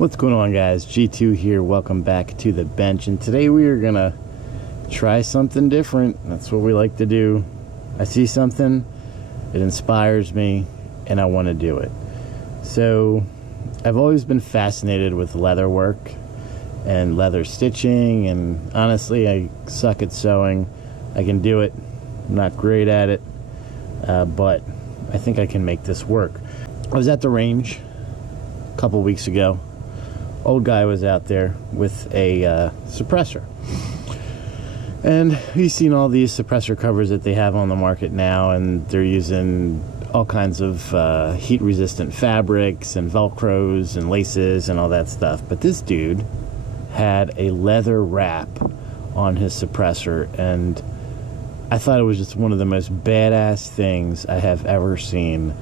What's going on, guys? G2 here. Welcome back to the bench, and today we are gonna try something different. That's what we like to do. I see something, it inspires me, and I want to do it. So I've always been fascinated with leather work and leather stitching, and honestly I suck at sewing. I can do it, I'm not great at it, but I think I can make this work. I was at the range a couple weeks ago. Old guy was out there with a suppressor, and he's seen all these suppressor covers that they have on the market now, and they're using all kinds of heat resistant fabrics and velcros and laces and all that stuff. But this dude had a leather wrap on his suppressor, and I thought it was just one of the most badass things I have ever seen.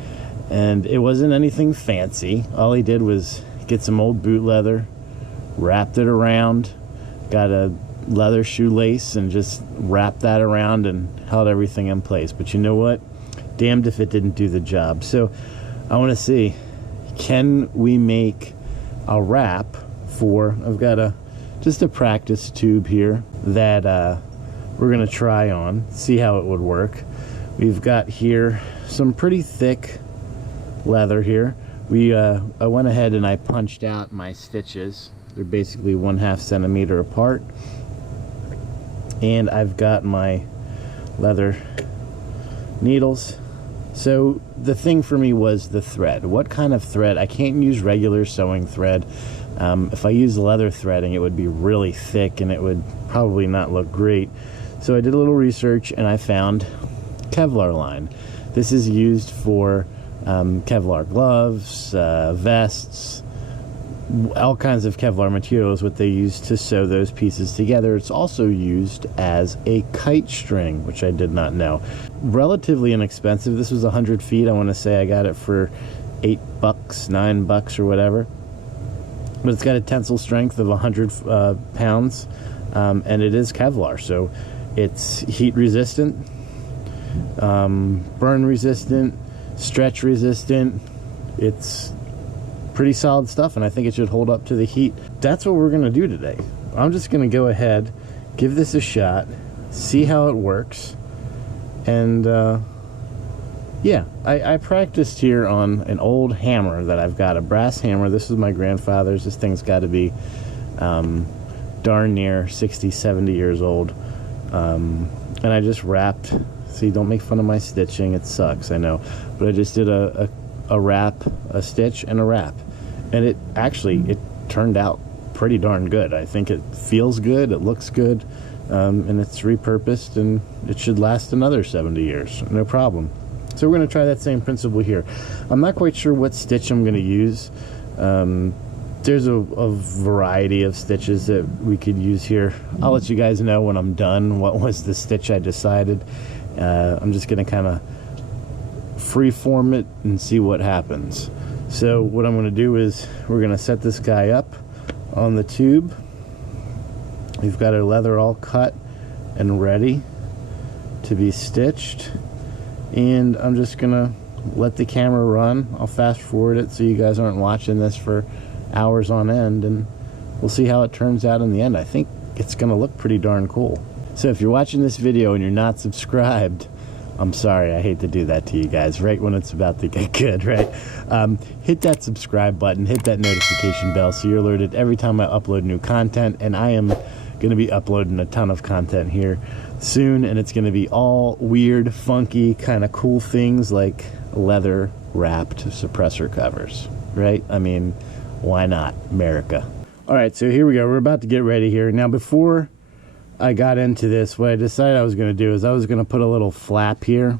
And it wasn't anything fancy. All he did was get some old boot leather, wrapped it around, got a leather shoelace, and just wrapped that around and held everything in place. But you know what? Damned if it didn't do the job. So I want to see, can we make a wrap for, I've got just a practice tube here that we're going to try on, see how it would work. We've got here some pretty thick leather here. I went ahead and I punched out my stitches. They're basically 1/2 centimeter apart, and I've got my leather needles. So the thing for me was the thread. What kind of thread? I can't use regular sewing thread. If I use leather threading, it would be really thick and it would probably not look great. So I did a little research and I found Kevlar line. This is used for Kevlar gloves, vests, all kinds of Kevlar materials, what they use to sew those pieces together. It's also used as a kite string, which I did not know. Relatively inexpensive. This was 100 feet. I want to say I got it for $8, $9 or whatever. But it's got a tensile strength of 100 pounds, and it is Kevlar, so it's heat resistant, burn resistant, stretch resistant. It's pretty solid stuff, and I think it should hold up to the heat. That's what we're gonna do today. I'm just gonna go ahead, give this a shot, see how it works, and yeah, I practiced here on an old hammer that I've got, a brass hammer. This is my grandfather's. This thing's got to be darn near 60, 70 years old, and I just wrapped. See, don't make fun of my stitching, it sucks, I know, but I just did a wrap, a stitch, and a wrap, and it turned out pretty darn good. I think it feels good, it looks good, and it's repurposed, and it should last another 70 years, no problem. So we're going to try that same principle here. I'm not quite sure what stitch I'm going to use. There's a variety of stitches that we could use here. I'll let you guys know when I'm done what was the stitch I decided. I'm just going to kind of freeform it and see what happens. So what I'm going to do is we're going to set this guy up on the tube. We've got our leather all cut and ready to be stitched, and I'm just going to let the camera run. I'll fast forward it so you guys aren't watching this for hours on end, and we'll see how it turns out in the end. I think it's going to look pretty darn cool. So if you're watching this video and you're not subscribed, I'm sorry, I hate to do that to you guys right when it's about to get good, right? Hit that subscribe button, hit that notification bell so you're alerted every time I upload new content, and I am going to be uploading a ton of content here soon, and it's going to be all weird, funky, kind of cool things like leather wrapped suppressor covers, right? I mean, why not? America. All right, so here we go. We're about to get ready here. Now, before I got into this, what I decided I was going to do is I was going to put a little flap here.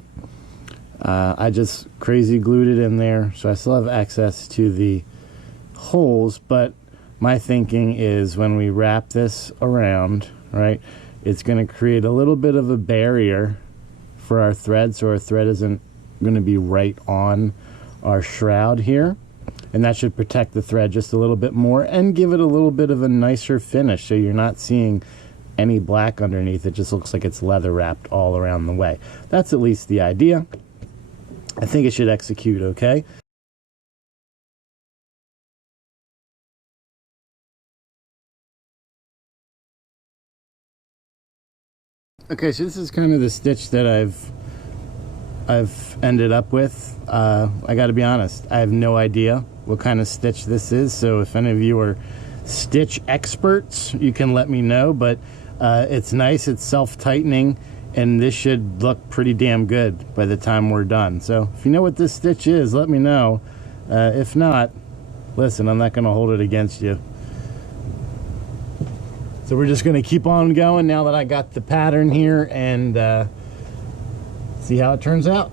I just crazy glued it in there, so I still have access to the holes, but my thinking is when we wrap this around, right, it's going to create a little bit of a barrier for our thread, so our thread isn't going to be right on our shroud here, and that should protect the thread just a little bit more and give it a little bit of a nicer finish, so you're not seeing any black underneath. It just looks like it's leather wrapped all around the way. That's at least the idea. I think it should execute okay. Okay, so this is kind of the stitch that I've ended up with. I got to be honest, I have no idea what kind of stitch this is. So if any of you are stitch experts, you can let me know. But it's nice, it's self-tightening, and this should look pretty damn good by the time we're done. So if you know what this stitch is, let me know. If not, listen, I'm not going to hold it against you. So we're just going to keep on going now that I got the pattern here, and see how it turns out.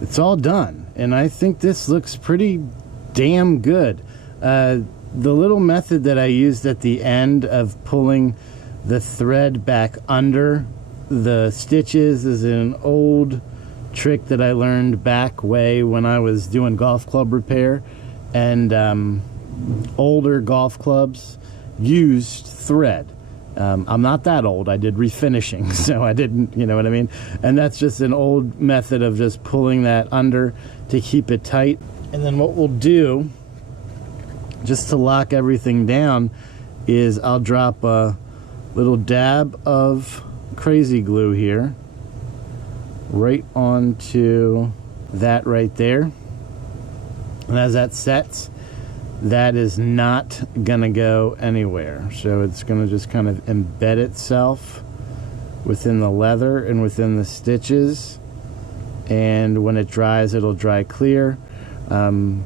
It's all done, and I think this looks pretty damn good. The little method that I used at the end of pulling the thread back under the stitches is an old trick that I learned back way when I was doing golf club repair, and older golf clubs used thread. I'm not that old. I did refinishing, so I didn't, you know what I mean? And that's just an old method of just pulling that under to keep it tight. And then what we'll do, just to lock everything down, is I'll drop a little dab of crazy glue here right onto that right there. And as that sets, that is not gonna go anywhere. So it's gonna just kind of embed itself within the leather and within the stitches. And when it dries, it'll dry clear. You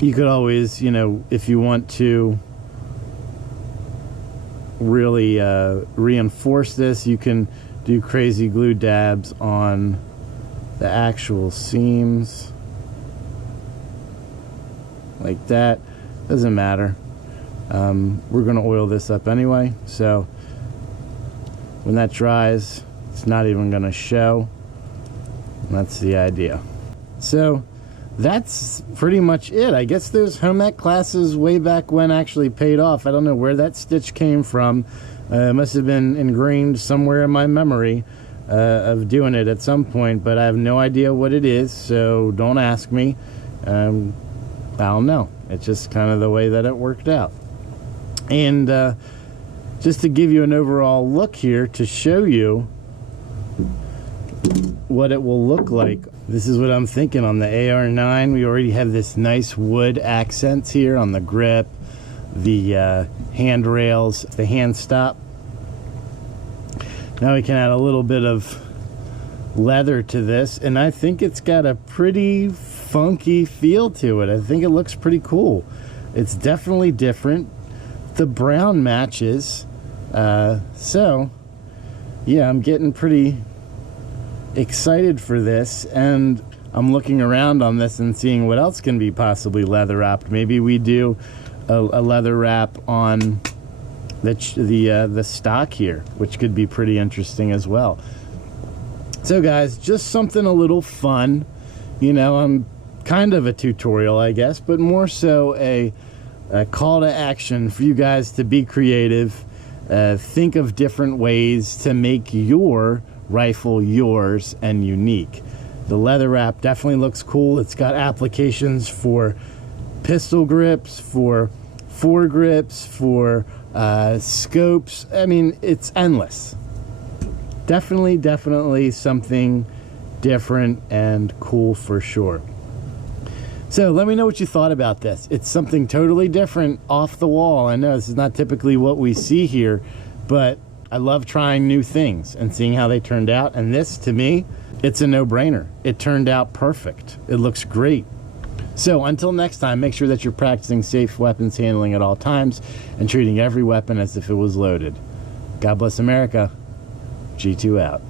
could always, you know, if you want to really reinforce this, you can do crazy glue dabs on the actual seams. Like that. Doesn't matter. We're going to oil this up anyway, so when that dries, it's not even going to show. And that's the idea. So that's pretty much it. I guess those home ec classes way back when actually paid off. I don't know where that stitch came from. It must have been ingrained somewhere in my memory of doing it at some point, but I have no idea what it is, so don't ask me. I don't know. It's just kind of the way that it worked out. And just to give you an overall look here to show you what it will look like. This is what I'm thinking on the AR9. We already have this nice wood accents here on the grip, the handrails, the hand stop. Now we can add a little bit of leather to this, and I think it's got a pretty funky feel to it. I think it looks pretty cool. It's definitely different. The brown matches. So yeah, I'm getting pretty excited for this, and I'm looking around on this and seeing what else can be possibly leather wrapped. Maybe we do a leather wrap on the stock here, which could be pretty interesting as well. So guys, just something a little fun. You know, I'm kind of a tutorial, I guess, but more so a call to action for you guys to be creative, think of different ways to make your rifle yours and unique. The leather wrap definitely looks cool. It's got applications for pistol grips, for foregrips, for scopes. I mean, it's endless. Definitely something different and cool for sure. So let me know what you thought about this. It's something totally different, off the wall. I know this is not typically what we see here, but I love trying new things and seeing how they turned out. And this, to me, it's a no-brainer. It turned out perfect. It looks great. So until next time, make sure that you're practicing safe weapons handling at all times and treating every weapon as if it was loaded. God bless America. G2 out.